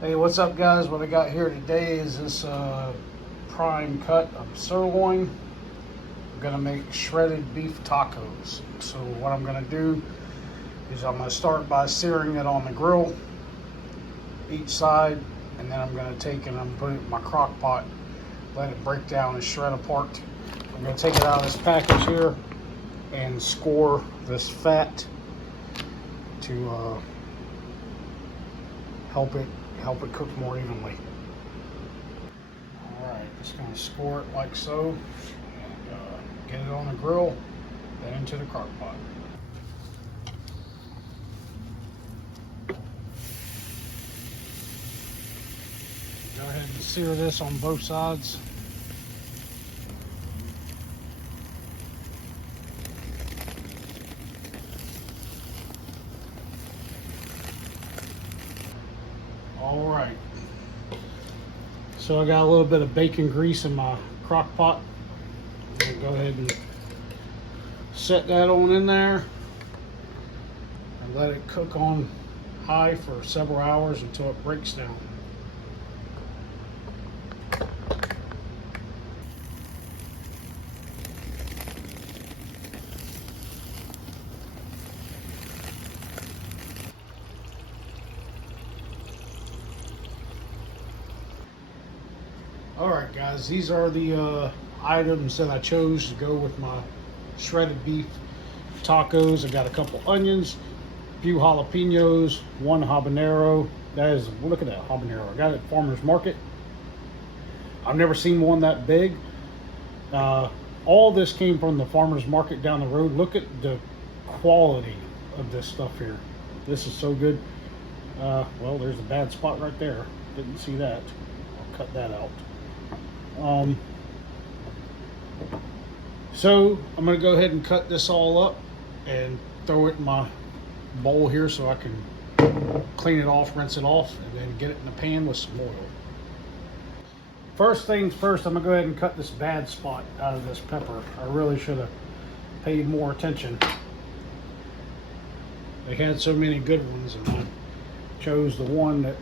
Hey, what's up, guys? What I got here today is this prime cut of sirloin. I'm gonna make shredded beef tacos. So what I'm gonna do is I'm gonna start by searing it on the grill, each side, and then I'm gonna take and I'm putting it in my crock pot, let it break down and shred apart. I'm gonna take it out of this package here and score this fat to help it cook more evenly. All right, just gonna score it like so, and get it on the grill, then into the crock pot. Go ahead and sear this on both sides. All right. So I got a little bit of bacon grease in my crock pot. I'm gonna go ahead and set that on in there and let it cook on high for several hours until it breaks down. Alright guys, these are the items that I chose to go with my shredded beef tacos. I got a couple onions, a few jalapenos, one habanero. That is, look at that habanero. I got it at Farmer's Market. I've never seen one that big. All this came from the Farmer's Market down the road. Look at the quality of this stuff here. This is so good. Well, there's a bad spot right there. Didn't see that. I'll cut that out. So I'm going to go ahead and cut this all up and throw it in my bowl here so I can clean it off, rinse it off, and then get it in the pan with some oil. First things first, I'm going to go ahead and cut this bad spot out of this pepper. I really should have paid more attention. They had so many good ones and I chose the one that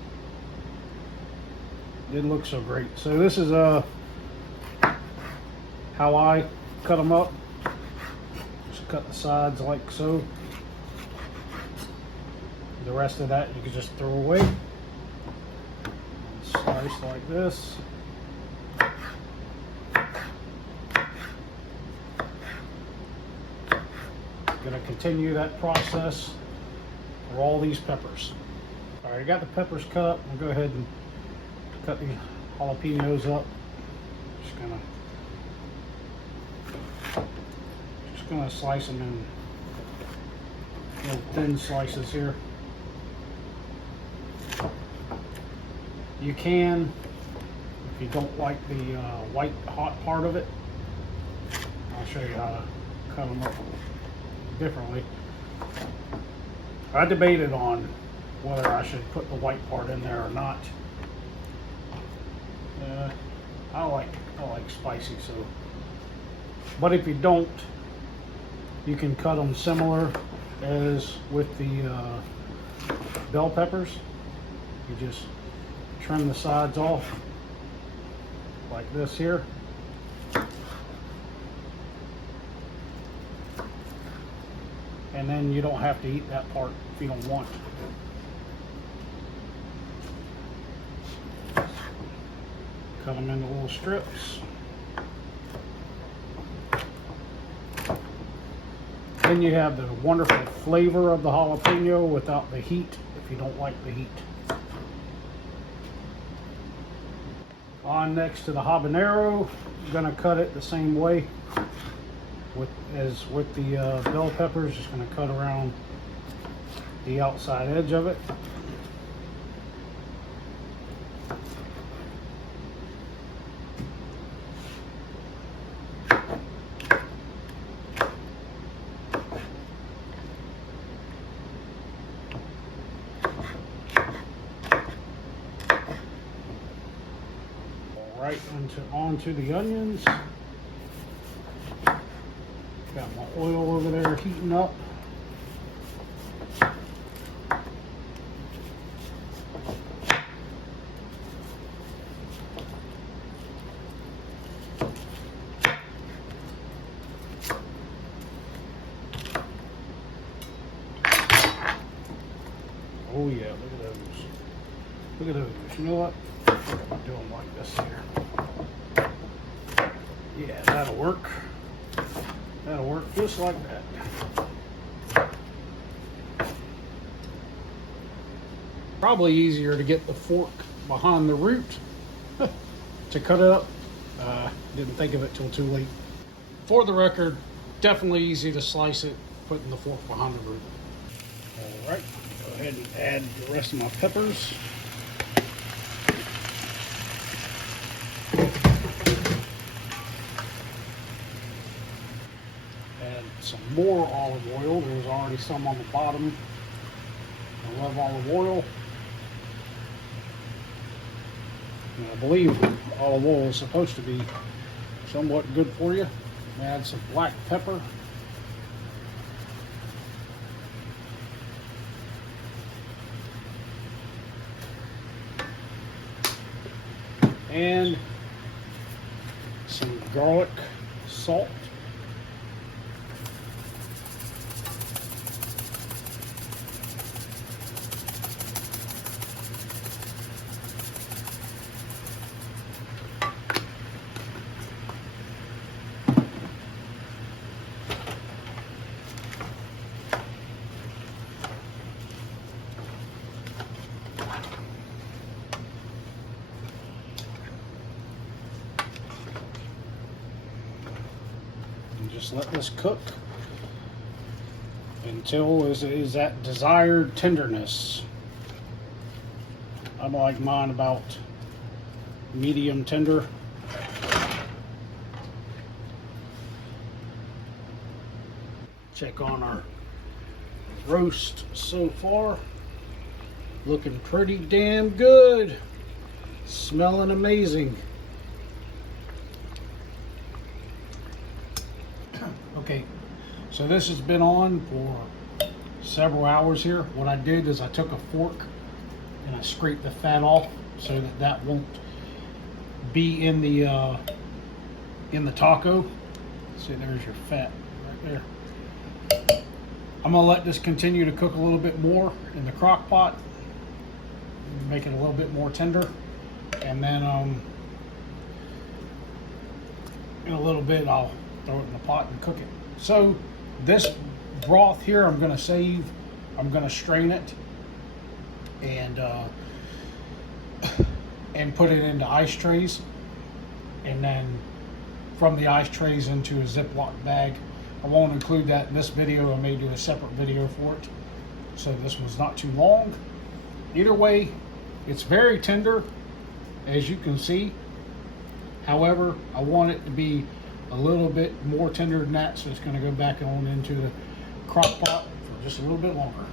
didn't look so great. So this is how I cut them up. Just cut the sides like so. The rest of that you can just throw away. Slice like this. Gonna continue that process for all these peppers. All right, I got the peppers cut up. I'll go ahead and cut the jalapenos up. Just gonna slice them in little thin slices here. You can, if you don't like the white hot part of it, I'll show you how to cut them up differently. I debated on whether I should put the white part in there or not. I like spicy, so. But if you don't, you can cut them similar as with the bell peppers. You just trim the sides off like this here. And then you don't have to eat that part if you don't want to. Cut them into little strips. Then you have the wonderful flavor of the jalapeno without the heat if you don't like the heat. On next to the habanero, I'm gonna cut it the same way as with the bell peppers. Just gonna cut around the outside edge of it. Right onto the onions. Got my oil over there heating up. those. Look at those. You know what? What am I doing like this here? Yeah, that'll work. That'll work just like that. Probably easier to get the fork behind the root to cut it up. Didn't think of it till too late. For the record, definitely easy to slice it, putting the fork behind the root. All right, go ahead and add the rest of my peppers. Add some more olive oil. There's already some on the bottom. I love olive oil. And I believe olive oil is supposed to be somewhat good for you. Add some black pepper. And some garlic salt. Just let this cook until it is that desired tenderness. I like mine about medium tender. Check on our roast so far. Looking pretty damn good. Smelling amazing. Okay, so this has been on for several hours here. What I did is I took a fork and I scraped the fat off so that that won't be in the taco. See, there's your fat right there. I'm gonna let this continue to cook a little bit more in the crock pot, make it a little bit more tender, and then in a little bit I'll throw it in the pot and cook it. So this broth here I'm going to save. I'm going to strain it and put it into ice trays, and then from the ice trays into a Ziploc bag. I won't include that in this video. I may do a separate video for it, so this one's not too long. Either way, it's very tender, as you can see. However, I want it to be a little bit more tender than that, so it's going to go back on into the crock pot for just a little bit longer.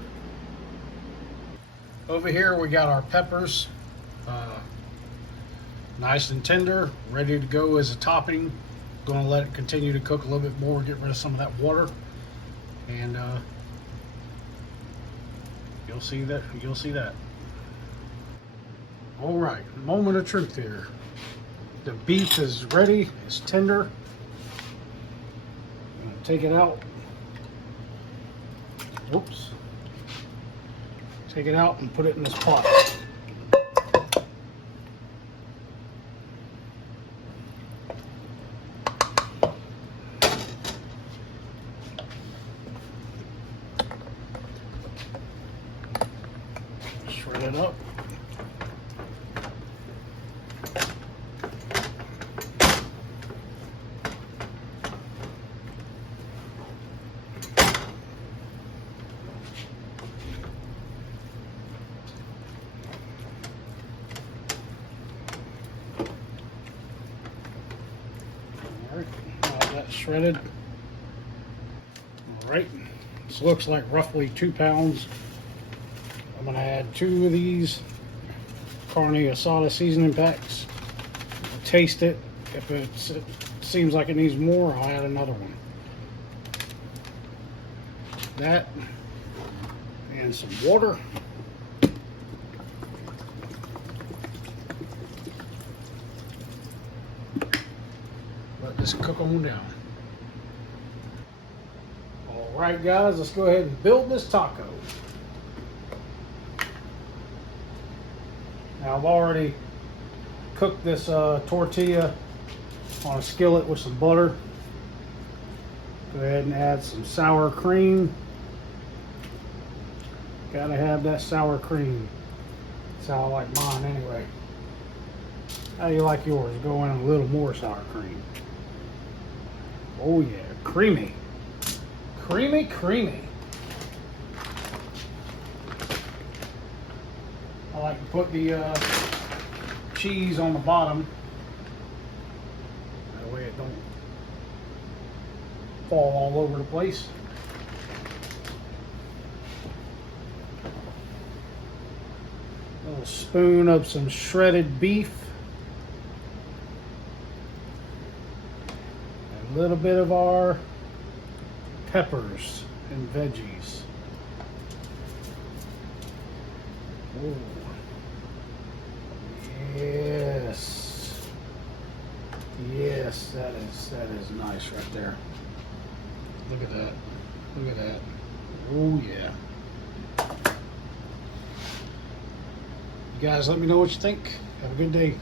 Over here we got our peppers, nice and tender, ready to go as a topping. Going to let it continue to cook a little bit more, get rid of some of that water, and you'll see that. All right, moment of truth here. The beef is ready, it's tender. Take it out. Oops. Take it out and put it in this pot. Shred it up. That's shredded. All right, this looks like roughly 2 pounds. I'm gonna add 2 of these carne asada seasoning packs. I'll taste it. If it seems like it needs more, I'll add another one. That and some water. Let this cook on down. All right, guys, let's go ahead and build this taco. Now I've already cooked this tortilla on a skillet with some butter. Go ahead and add some sour cream. Gotta have that sour cream. That's how I like mine anyway. How do you like yours? Go in a little more sour cream. Oh yeah, creamy. Creamy, creamy. I like to put the cheese on the bottom. That way it don't fall all over the place. A little spoon of some shredded beef. A little bit of our peppers and veggies. Ooh. Yes. Yes, that is nice right there. Look at that. Look at that. Oh yeah. You guys let me know what you think. Have a good day.